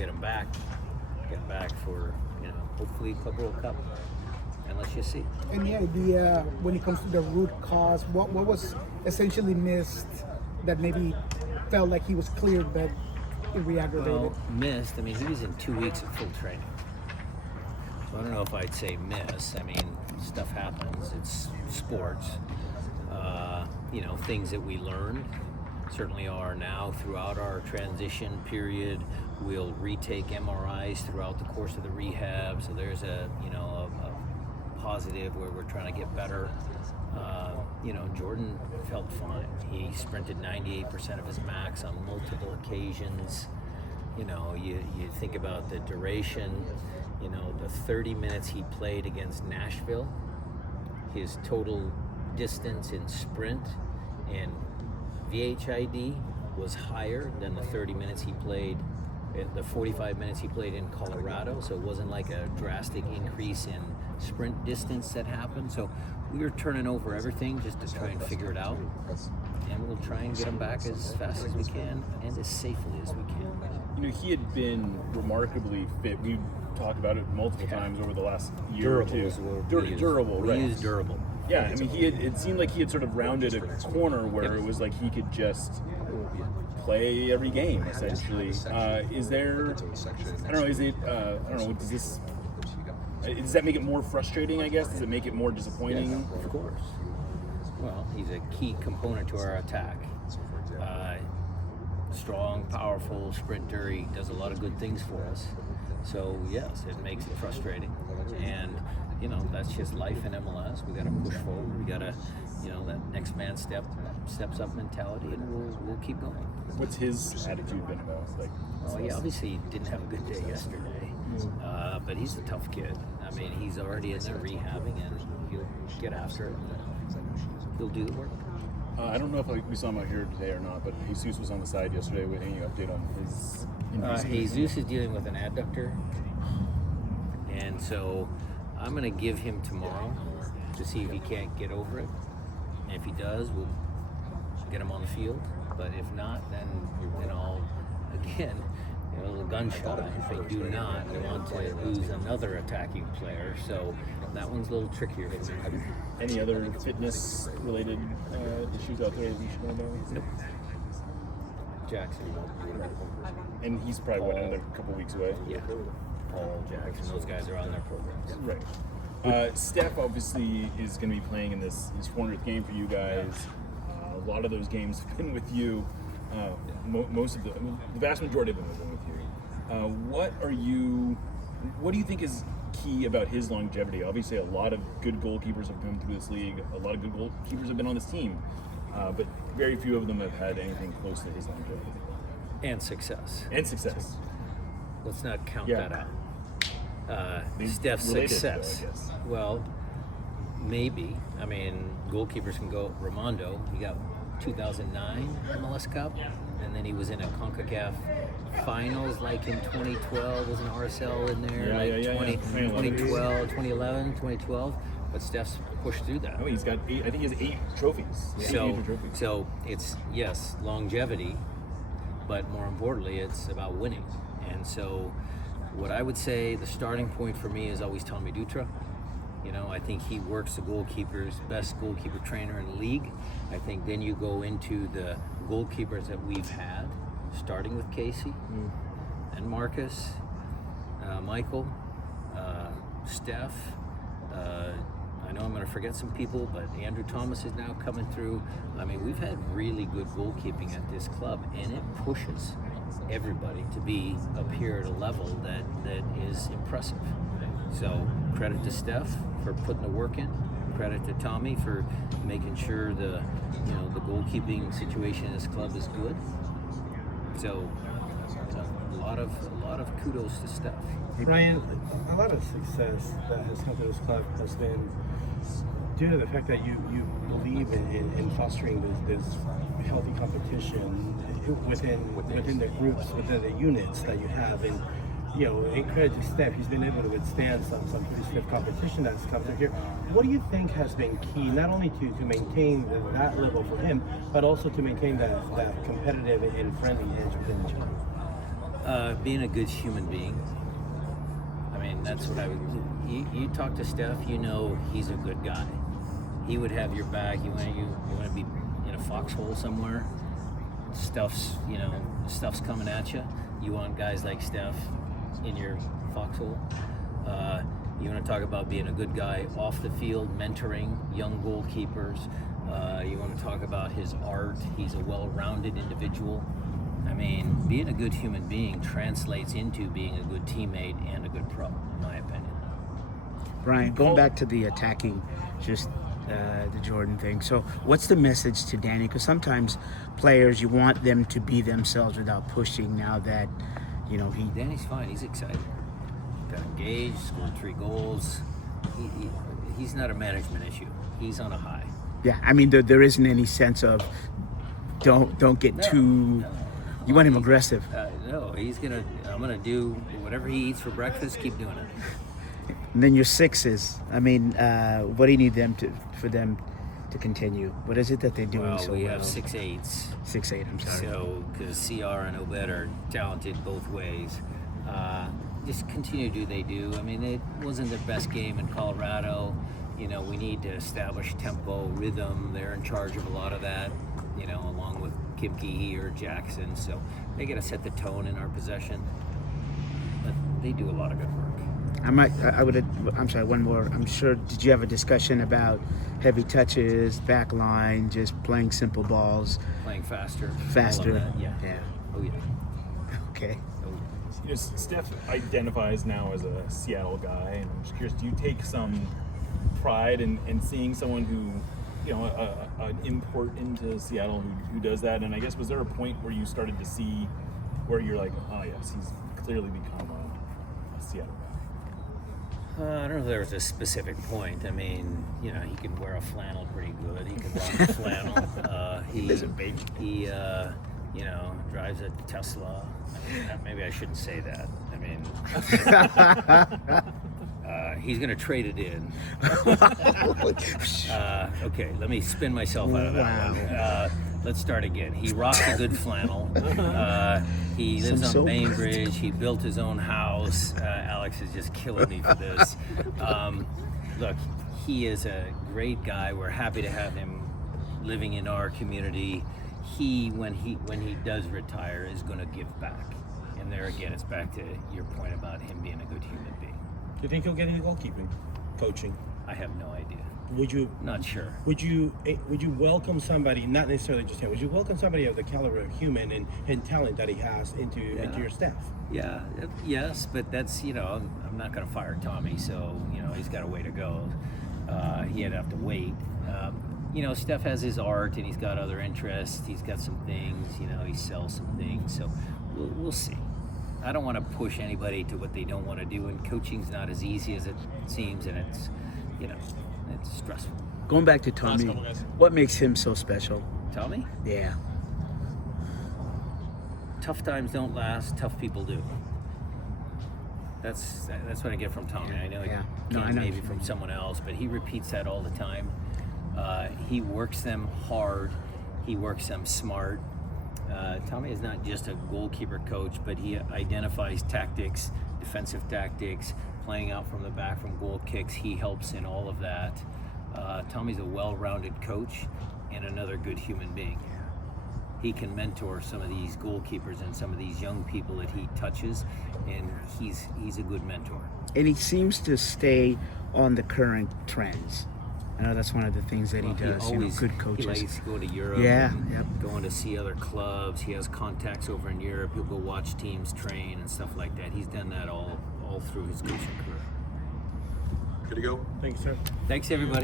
get him back for, hopefully Club World Cup, and let's just see. And the when it comes to the root cause, what was essentially missed that maybe felt like he was cleared, but it re-aggravated? Well, missed. I mean, he was in 2 weeks of full training. So I don't know if I'd say miss. I mean, stuff happens. It's sports. Things that we learned certainly are now throughout our transition period. We'll retake MRIs throughout the course of the rehab. So there's a positive where we're trying to get better. Jordan felt fine. He sprinted 98% of his max on multiple occasions. You think about the duration, the 30 minutes he played against Nashville, his total distance in sprint and VHID was higher than the 30 minutes he played, the 45 minutes he played in Colorado. So it wasn't like a drastic increase in sprint distance that happened. So we were turning over everything just to try and figure it out. And we'll try and get him back as fast as we can and as safely as we can. He had been remarkably fit. We've talked about it multiple times over the last year or two. Durable, right? We use durable. Yeah, I mean, it seemed like he had sort of rounded a corner where it was like he could just play every game, essentially. Is there, I don't know, does that make it more frustrating, I guess? Does it make it more disappointing? Yes, of course. Well, he's a key component to our attack. Strong, powerful sprinter. He does a lot of good things for us. So, yes, it makes it frustrating. And that's just life in MLS. We got to push forward. We got to, that next man steps up mentality, and we'll keep going. What's his attitude been about? He obviously didn't have a good day yesterday, but he's a tough kid. I mean, he's already in there rehabbing, and he'll get after it. He'll do the work. I don't know if we saw him out here today or not, but Jesus was on the side yesterday. With any update on his injury? Jesus is dealing with an adductor, and so I'm going to give him tomorrow to see if he can't get over it. And if he does, we'll get him on the field. But if not, then I'll, again, a little gun shy. If they do not, we want to lose another attacking player. So that one's a little trickier for me. Any other fitness-related issues out there that we should know about? Nope. Jackson. And he's probably, another couple weeks away? Yeah. Paul, Jackson, those guys are on their programs. Right. Steph obviously is going to be playing in his 400th game for you guys. A lot of those games have been with you. The vast majority of them have been with you. What do you think is key about his longevity? Obviously, a lot of good goalkeepers have come through this league. A lot of good goalkeepers have been on this team, but very few of them have had anything close to his longevity. And success. Let's not count that out. Steph's success. Though, I guess. Well, maybe. I mean, goalkeepers can go. Ramondo, he got 2009 MLS Cup, and then he was in a CONCACAF finals like in 2012. Was an RSL in there? 2012, 2011, 2012. But Steph's pushed through that. Oh, he's got 8. I think he has 8 trophies. So it's, yes, longevity, but more importantly, it's about winning. And so what I would say the starting point for me is always Tommy Dutra. I think he works the goalkeepers, best goalkeeper trainer in the league. I think then you go into the goalkeepers that we've had, starting with Casey and Marcus, Michael, Steph. I know I'm going to forget some people, but Andrew Thomas is now coming through. I mean, we've had really good goalkeeping at this club, and it pushes everybody to be up here at a level that is impressive. So credit to Steph for putting the work in. Credit to Tommy for making sure the goalkeeping situation in this club is good. So a lot of kudos to Steph. Ryan, a lot of success that has come to this club has been due to the fact that you believe in fostering this healthy competition within the groups, within the units that you have. And in credit to Steph, he's been able to withstand some pretty stiff competition that's come through here. What do you think has been key, not only to maintain that level for him, but also to maintain that competitive and friendly edge within each other? Being a good human being. I mean, that's what I would. You talk to Steph, you know he's a good guy. He would have your back. You want to be in a foxhole somewhere. Stuff's coming at you. You want guys like Steph in your foxhole. You want to talk about being a good guy off the field, mentoring young goalkeepers. You want to talk about his art. He's a well-rounded individual. I mean, being a good human being translates into being a good teammate and a good pro, in my opinion. Brian, going back to the attacking, just the Jordan thing. So what's the message to Danny? Because sometimes players, you want them to be themselves without pushing. Now that, Danny's fine. He's excited. Got engaged, scored 3 goals. He's not a management issue. He's on a high. Yeah, I mean, there isn't any sense of don't get too. You want him aggressive. No, I'm gonna do whatever he eats for breakfast. Keep doing it. And then your 6s. I mean, what do you need for them to continue? What is it that they're doing so well? We have 6 8s. 6-8. I'm sorry. So, because CR and Obed are talented both ways, just continue to do what they do. I mean, it wasn't their best game in Colorado. We need to establish tempo, rhythm. They're in charge of a lot of that, along with Kipke or Jackson. So they got to set the tone in our possession. But they do a lot of good work. I'm sorry, one more. I'm sure, did you have a discussion about heavy touches, back line, just playing simple balls? Playing faster. Faster. All of that, yeah. Oh, yeah. Okay. Steph identifies now as a Seattle guy, and I'm just curious, do you take some pride in seeing someone who, an import into Seattle who does that? And I guess, was there a point where you started to see where you're like, oh yes, he's clearly become a Seattle guy? I don't know if there was a specific point. I mean, he can wear a flannel pretty good. He can rock a flannel. He's a baby. He, drives a Tesla. I mean, maybe I shouldn't say that. I mean, he's going to trade it in. Okay, let me spin myself out of that one. Let's start again. He rocks a good flannel. He lives on Bainbridge. He built his own house. Alex is just killing me for this. Look, he is a great guy. We're happy to have him living in our community. When he does retire, is going to give back. And there again, it's back to your point about him being a good human being. Do you think he'll get into goalkeeping, coaching? I have no idea. Would you? Not sure. Would you welcome somebody, not necessarily just him, would you welcome somebody of the caliber of human and talent that he has into your staff? Yeah, yes, but that's, I'm not going to fire Tommy, so, he's got a way to go. He'd have to wait. Steph has his art and he's got other interests. He's got some things, he sells some things, so we'll see. I don't want to push anybody to what they don't want to do, and coaching's not as easy as it seems, and it's, it's stressful. Going back to Tommy, what makes him so special? Tommy? Yeah. Tough times don't last, tough people do. That's what I get from Tommy. I know maybe from someone else, but he repeats that all the time. He works them hard. He works them smart. Tommy is not just a goalkeeper coach, but he identifies tactics, defensive tactics, playing out from the back from goal kicks. He helps in all of that. Tommy's a well-rounded coach and another good human being. He can mentor some of these goalkeepers and some of these young people that he touches, and he's a good mentor. And he seems to stay on the current trends. I know that's one of the things that he does. Good coaches. He likes to go to Europe. Going to see other clubs. He has contacts over in Europe. He'll go watch teams train and stuff like that. He's done that all through his coaching career. Good to go. Thanks, sir. Thanks, everybody.